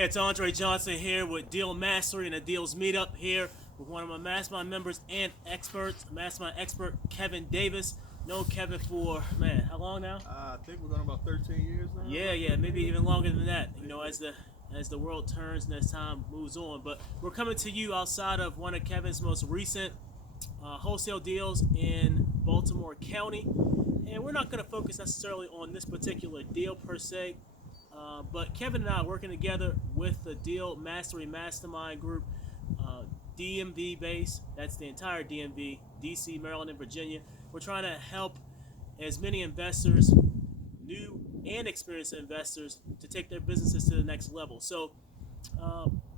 Hey, it's Andre Johnson here with Deal Mastery and the Deals Meetup here with one of my Mastermind members and experts, Mastermind expert Kevin Davis. Known Kevin for, man, how long now? I think we're going about 13 years now. Yeah, maybe even longer than that. You know, as the world turns and as time moves on. But we're coming to you outside of one of Kevin's most recent wholesale deals in Baltimore County, and we're not going to focus necessarily on this particular deal per se. But Kevin and I are working together with the Deal Mastery Mastermind Group, DMV base. That's the entire DMV, DC, Maryland, and Virginia. We're trying to help as many investors, new and experienced investors, to take their businesses to the next level. So,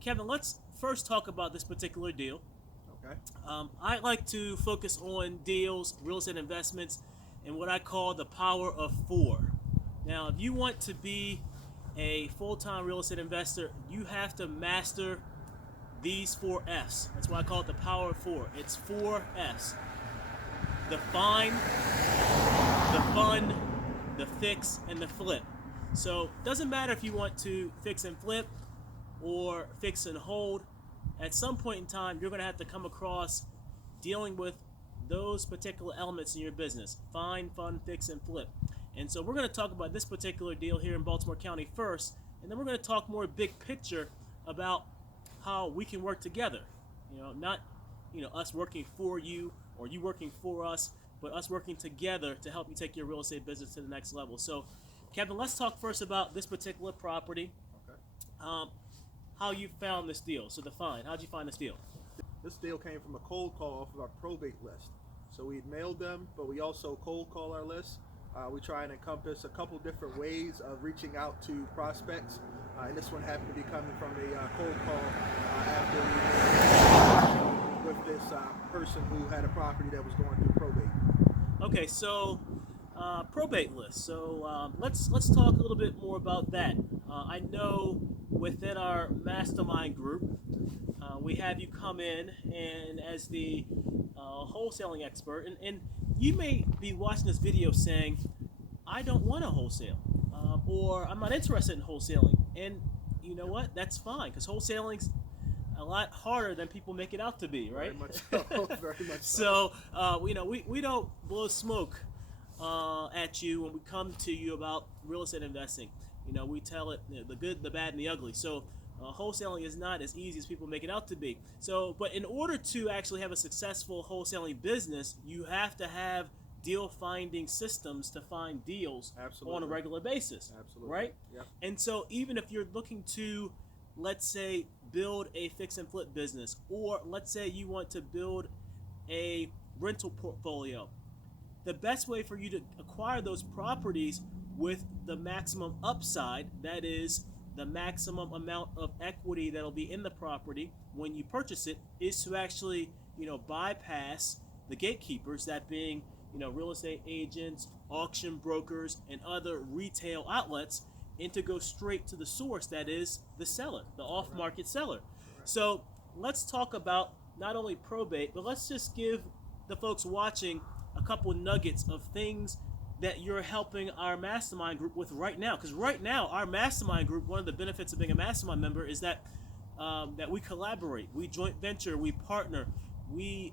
Kevin, let's first talk about this particular deal. Okay. I like to focus on deals, real estate investments, and what I call the power of four. Now, if you want to be a full-time real estate investor, you have to master these four F's. That's why I call it the power of four. It's four F's: the find, the fund, the fix, and the flip. So it doesn't matter if you want to fix and flip or fix and hold. At some point in time, you're going to have to come across dealing with those particular elements in your business: find, fund, fix, and flip. And so we're going to talk about this particular deal here in Baltimore County first, and then we're going to talk more big picture about how we can work together. Not us working for you or you working for us, but us working together to help you take your real estate business to the next level. So, Kevin, let's talk first about this particular property. Okay. How you found this deal. So the find. How'd you find this deal? This deal came from a cold call off of our probate list. So we mailed them, but we also cold call our list. We try and encompass a couple different ways of reaching out to prospects. And this one happened to be coming from a cold call after we with this person who had a property that was going through probate. Okay, so probate list. So let's talk a little bit more about that. I know within our mastermind group, we have you come in and as the wholesaling expert, and you may be watching this video saying, I don't want to wholesale, or I'm not interested in wholesaling. And you know what? That's fine, because wholesaling's a lot harder than people make it out to be, right? Very much so. Very much so. We don't blow smoke at you when we come to you about real estate investing. We tell it the good, the bad, and the ugly. So wholesaling is not as easy as people make it out to be. So, but in order to actually have a successful wholesaling business, you have to have deal finding systems to find deals on a regular basis. Absolutely. Right? Yep. And so even if you're looking to, let's say, build a fix and flip business, or let's say you want to build a rental portfolio, the best way for you to acquire those properties with the maximum upside, that is the maximum amount of equity that'll be in the property when you purchase it, is to actually bypass the gatekeepers, that being real estate agents, auction brokers, and other retail outlets, and to go straight to the source, that is the seller, the off-market seller. So let's talk about not only probate, but let's just give the folks watching a couple nuggets of things that you're helping our mastermind group with right now. Because right now, our mastermind group, one of the benefits of being a mastermind member is that that we collaborate, we joint venture, we partner, we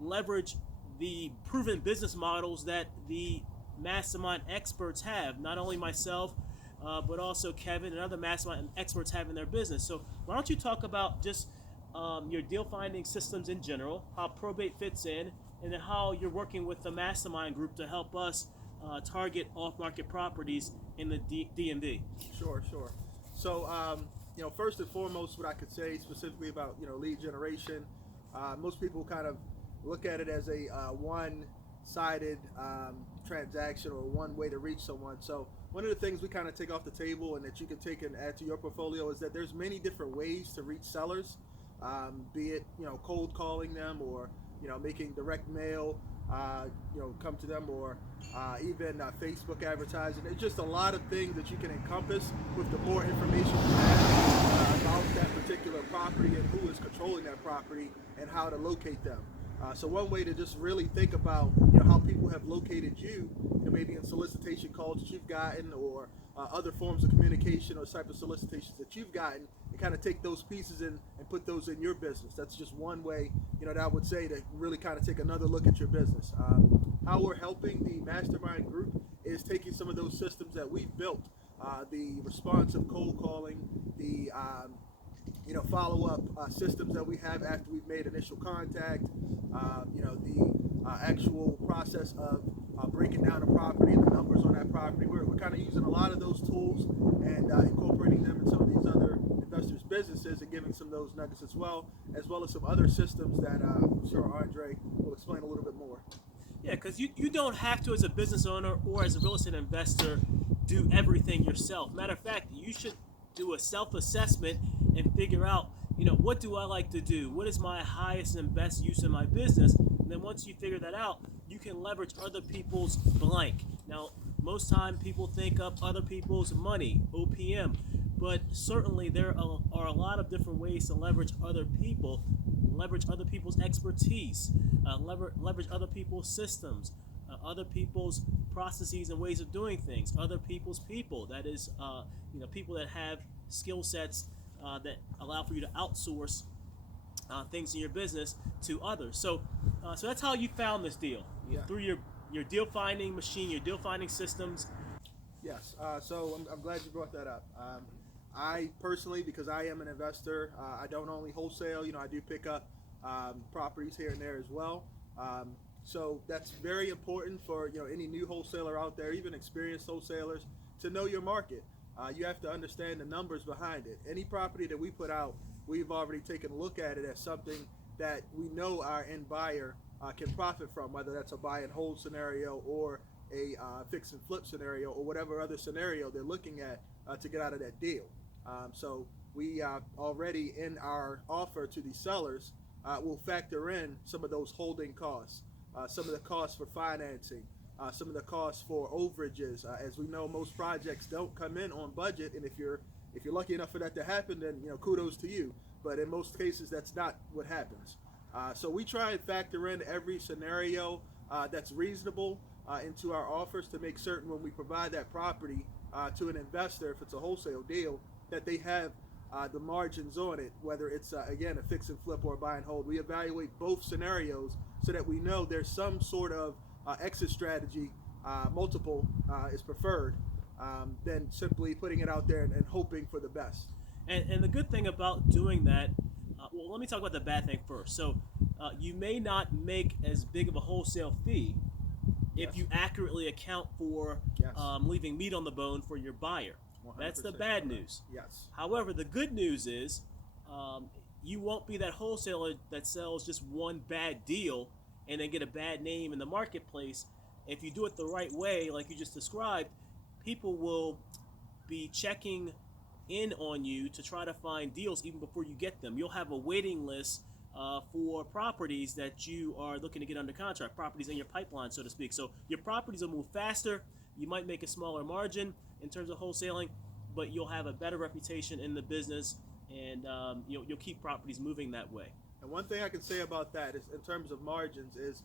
leverage the proven business models that the mastermind experts have. Not only myself, but also Kevin and other mastermind experts have in their business. So why don't you talk about just your deal finding systems in general, how probate fits in, and then how you're working with the mastermind group to help us target off-market properties in the DMV. Sure. So, first and foremost, what I could say specifically about, lead generation, most people kind of look at it as a one-sided transaction or one way to reach someone. So one of the things we kind of take off the table and that you can take and add to your portfolio is that there's many different ways to reach sellers, be it, cold calling them, or, making direct mail, come to them, or even Facebook advertising. There's just a lot of things that you can encompass with the more information you have about that particular property and who is controlling that property and how to locate them. So one way to just really think about how people have located you, maybe in solicitation calls that you've gotten, or other forms of communication or type of solicitations that you've gotten, you kind of take those pieces and put those in your business. That's just one way, that I would say to really kind of take another look at your business. How we're helping the Mastermind group is taking some of those systems that we've built, the responsive cold calling, the follow-up systems that we have after we've made initial contact, the actual process of breaking down a property and the numbers on that property. We're kind of using a lot of those tools and incorporating them in some of these other investors' businesses and giving some of those nuggets as well as some other systems that I'm sure Andre will explain a little bit more. Yeah, because you don't have to, as a business owner or as a real estate investor, do everything yourself. Matter of fact, you should do a self-assessment and figure out, what do I like to do? What is my highest and best use in my business? And then once you figure that out, you can leverage other people's blank. Now, most time people think of other people's money, OPM, but certainly there are a lot of different ways to leverage other people, leverage other people's expertise, leverage other people's systems, other people's processes and ways of doing things, other people's people. That is, people that have skill sets that allow for you to outsource things in your business to others. So that's how you found this deal. Yeah. Through your deal finding machine, your deal finding systems. Yes. So I'm glad you brought that up. I personally, because I am an investor, I don't only wholesale. I do pick up properties here and there as well. So that's very important for any new wholesaler out there, even experienced wholesalers, to know your market. You have to understand the numbers behind it. Any property that we put out, we've already taken a look at it as something that we know our end buyer can profit from, whether that's a buy and hold scenario or a fix and flip scenario or whatever other scenario they're looking at to get out of that deal. So we already in our offer to the sellers will factor in some of those holding costs, some of the costs for financing, some of the costs for overages. As we know, most projects don't come in on budget, and if you're lucky enough for that to happen, then kudos to you. But in most cases, that's not what happens. So we try and factor in every scenario that's reasonable into our offers to make certain when we provide that property to an investor, if it's a wholesale deal, that they have the margins on it, whether it's, again, a fix and flip or a buy and hold. We evaluate both scenarios so that we know there's some sort of exit strategy, multiple is preferred, than simply putting it out there and hoping for the best. And the good thing about doing that, well, let me talk about the bad thing first. So you may not make as big of a wholesale fee if you accurately account for leaving meat on the bone for your buyer. That's the bad news. Yes. However, the good news is you won't be that wholesaler that sells just one bad deal and then get a bad name in the marketplace. If you do it the right way, like you just described, people will be checking in on you to try to find deals even before you get them. You'll have a waiting list for properties that you are looking to get under contract, properties in your pipeline, so to speak. So your properties will move faster. You might make a smaller margin in terms of wholesaling, but you'll have a better reputation in the business, and you'll keep properties moving that way. And one thing I can say about that is, in terms of margins, is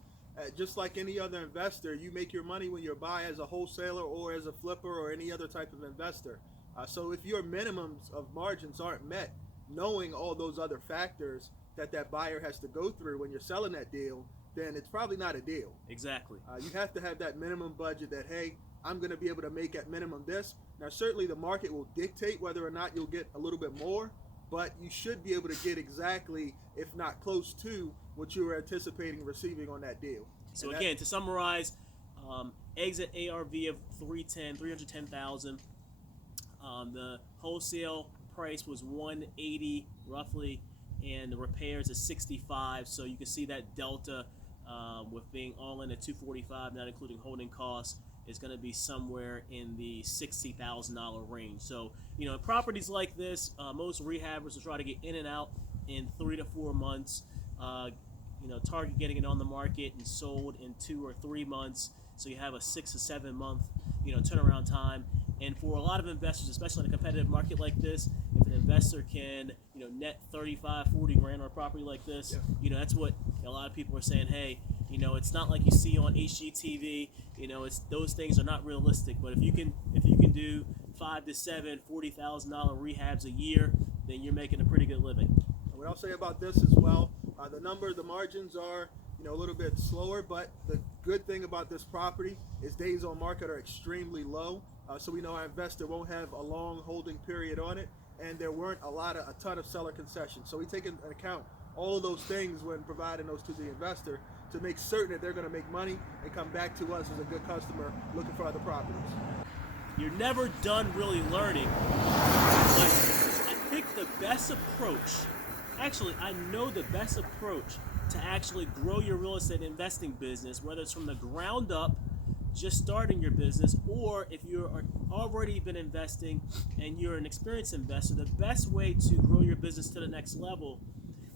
just like any other investor, you make your money when you buy as a wholesaler or as a flipper or any other type of investor. So if your minimums of margins aren't met, knowing all those other factors that buyer has to go through when you're selling that deal, then it's probably not a deal. Exactly. You have to have that minimum budget that, hey, I'm going to be able to make at minimum this. Now, certainly the market will dictate whether or not you'll get a little bit more, but you should be able to get exactly, if not close to, what you were anticipating receiving on that deal. So again, to summarize, exit ARV of 310,000. The wholesale price was 180 roughly, and the repairs is 65. So you can see that delta with being all in at 245, not including holding costs, is going to be somewhere in the $60,000 range. So, properties like this, most rehabbers will try to get in and out in 3 to 4 months. Target getting it on the market and sold in 2 or 3 months. So you have a 6 to 7 month, turnaround time. And for a lot of investors, especially in a competitive market like this, if an investor can, net 35, 40 grand on a property like this, that's what a lot of people are saying. Hey, it's not like you see on HGTV. It's those things are not realistic. But if you can do 5 to 7, $40,000 rehabs a year, then you're making a pretty good living. What I'll say about this as well, the margins are a little bit slower, but the good thing about this property is days on market are extremely low. So we know our investor won't have a long holding period on it, and there weren't a ton of seller concessions. So we take into account all of those things when providing those to the investor to make certain that they're going to make money and come back to us as a good customer looking for other properties. You're never done really learning, but I think the best approach, actually I know the best approach to actually grow your real estate investing business, whether it's from the ground up, just starting your business, or if you're already been investing and you're an experienced investor, the best way to grow your business to the next level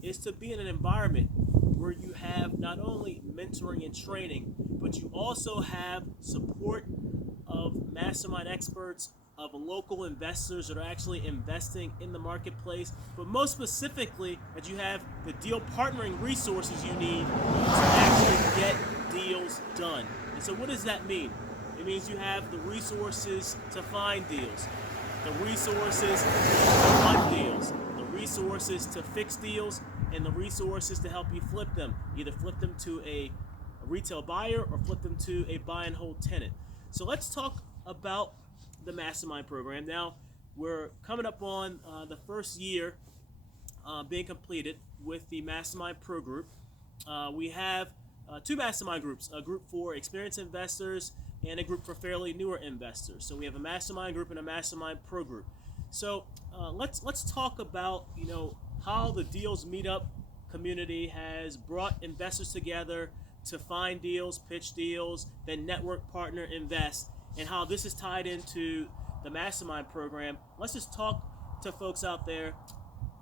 is to be in an environment where you have not only mentoring and training, but you also have support of mastermind experts, of local investors that are actually investing in the marketplace, but most specifically that you have the deal partnering resources you need to actually get deals done. And so what does that mean? It means you have the resources to find deals, the resources to fund deals, the resources to fix deals, and the resources to help you flip them. Either flip them to a retail buyer or flip them to a buy and hold tenant. So let's talk about the Mastermind program. Now, we're coming up on the first year being completed with the Mastermind Pro Group. We have two Mastermind groups, a group for experienced investors and a group for fairly newer investors. So we have a Mastermind group and a Mastermind Pro Group. So let's talk about how the Deals Meetup community has brought investors together to find deals, pitch deals, then network, partner, invest, and how this is tied into the Mastermind program. Let's just talk to folks out there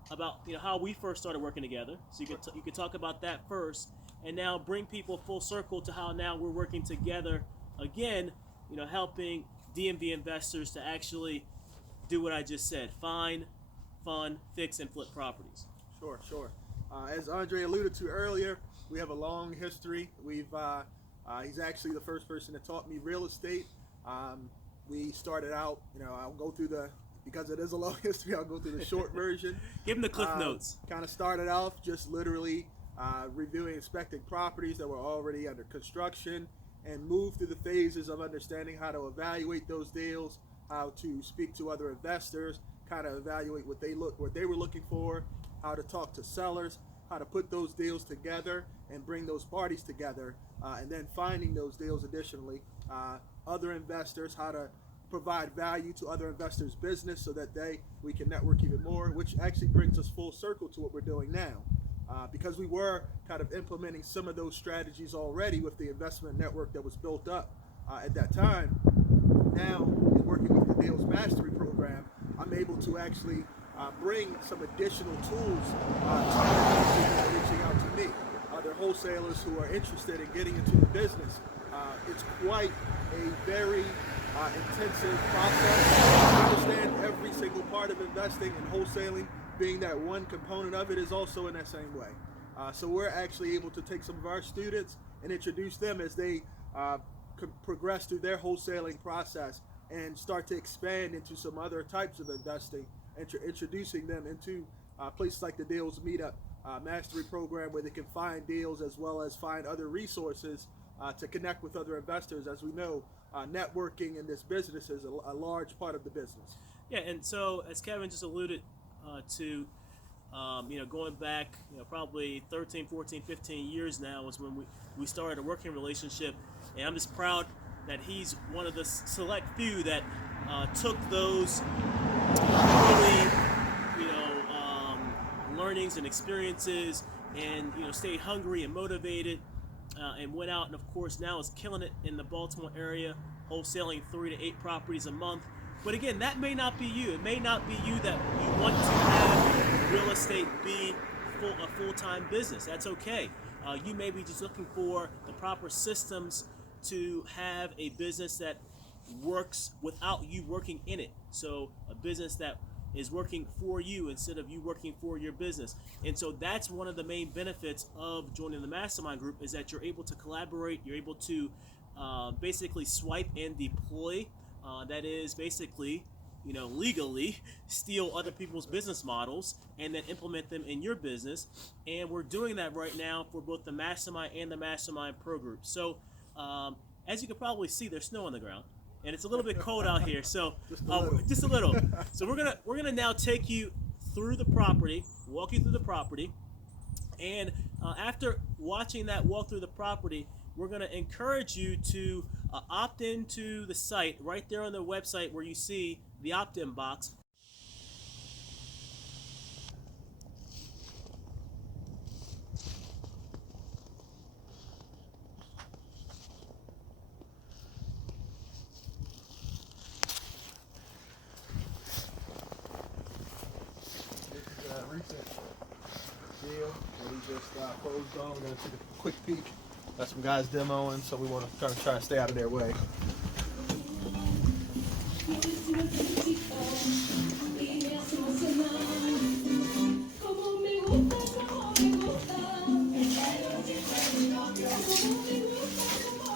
about how we first started working together. So you could talk about that first, and now bring people full circle to how now we're working together again, helping DMV investors to actually do what I just said: find, fund, fix, and flip properties. Sure. As Andre alluded to earlier, we have a long history. He's actually the first person that taught me real estate. We started out, I'll go through because it is a long history, I'll go through the short version. Give him the cliff notes. Kind of started off just literally reviewing, inspecting properties that were already under construction, and moved through the phases of understanding how to evaluate those deals, how to speak to other investors, kind of evaluate what they were looking for, how to talk to sellers, how to put those deals together and bring those parties together, and then finding those deals additionally, other investors, how to provide value to other investors' business so that we can network even more, which actually brings us full circle to what we're doing now. Because we were kind of implementing some of those strategies already with the investment network that was built up at that time. Now, in working with the Deals Mastery program, I'm able to actually bring some additional tools to investors that are reaching out to me. They're wholesalers who are interested in getting into the business. It's quite a very intensive process. I understand every single part of investing and wholesaling, being that one component of it, is also in that same way. So we're actually able to take some of our students and introduce them as they progress through their wholesaling process and start to expand into some other types of investing, introducing them into places like the Deals Meetup Mastery program, where they can find deals as well as find other resources to connect with other investors. As we know, networking in this business is a large part of the business. Yeah, and so as Kevin just alluded to, going back, probably 13, 14, 15 years now was when we started a working relationship, and I'm just proud that he's one of the select few that took those early, learnings and experiences, and stayed hungry and motivated, and went out, and of course now is killing it in the Baltimore area, wholesaling 3 to 8 properties a month. But again, that may not be you. It may not be you that you want to have real estate be a full-time business. That's okay. You may be just looking for the proper systems to have a business that works without you working in it. So a business that is working for you instead of you working for your business. And so that's one of the main benefits of joining the Mastermind group, is that you're able to collaborate, you're able to basically swipe and deploy. That is basically legally steal other people's business models and then implement them in your business. And we're doing that right now for both the Mastermind and the Mastermind Pro Group. So as you can probably see, there's snow on the ground, and it's a little bit cold out here. So just a little. So we're gonna now take you through the property, walk you through the property, and after watching that walk through the property, we're going to encourage you to opt into the site right there on the website where you see the opt-in box. This is a recent deal that we just closed on. We're going to take a quick peek. Got some guys demoing, so we want to kind of try to stay out of their way.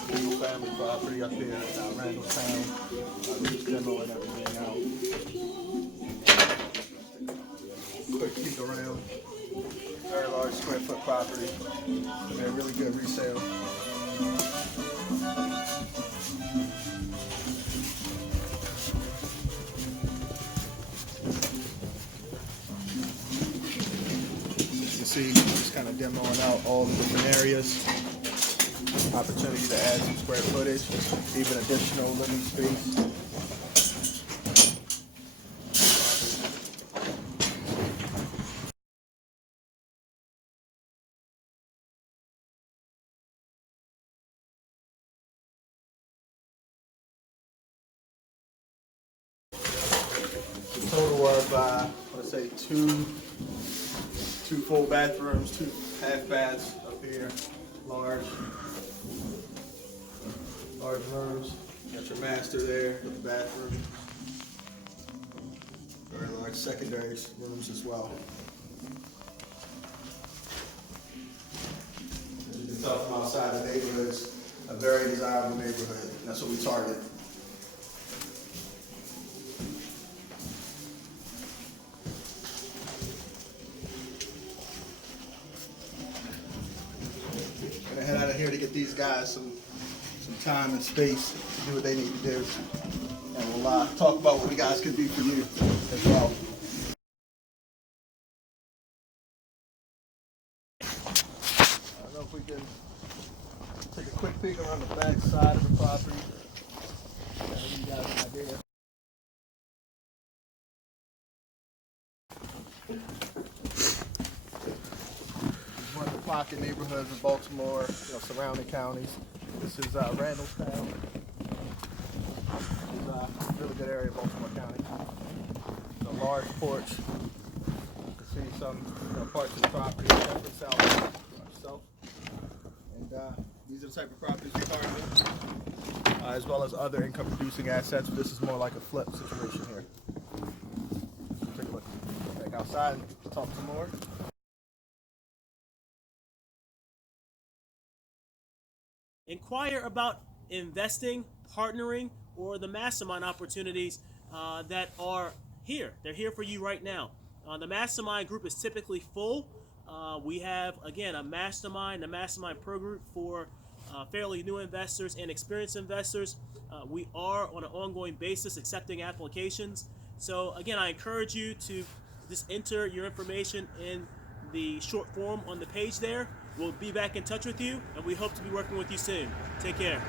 Single family property up here in Randallstown. We're just demoing everything out. Quick peek around. Very large square foot property. And a really good resale. As you see, just kind of demoing out all the different areas. Opportunity to add some square footage, even additional living space. A total of, let's say, two full bathrooms, 2 half baths up here, large rooms. Got your master there with the bathroom. Very large secondary rooms as well. As you can tell from outside, the neighborhood's a very desirable neighborhood. That's what we target. Gonna head out of here to get these guys some time and space to do what they need to do. And we'll talk about what we guys can do for you as well. I don't know if we can take a quick peek around the back side of the property. Give you guys an idea. One of the pocket neighborhoods of Baltimore, surrounding counties. This is Randallstown. This is a really good area of Baltimore County. It's a large porch. You can see some parts of the property definitely south. And these are the type of properties we target, as well as other income-producing assets. But this is more like a flip situation here. Take a look back outside and talk some more. Inquire about investing, partnering, or the mastermind opportunities that are here. They're here for you right now. The mastermind group is typically full. We have, again, a mastermind pro group for fairly new investors and experienced investors. We are on an ongoing basis accepting applications. So again, I encourage you to just enter your information in the short form on the page there. We'll be back in touch with you, and we hope to be working with you soon. Take care.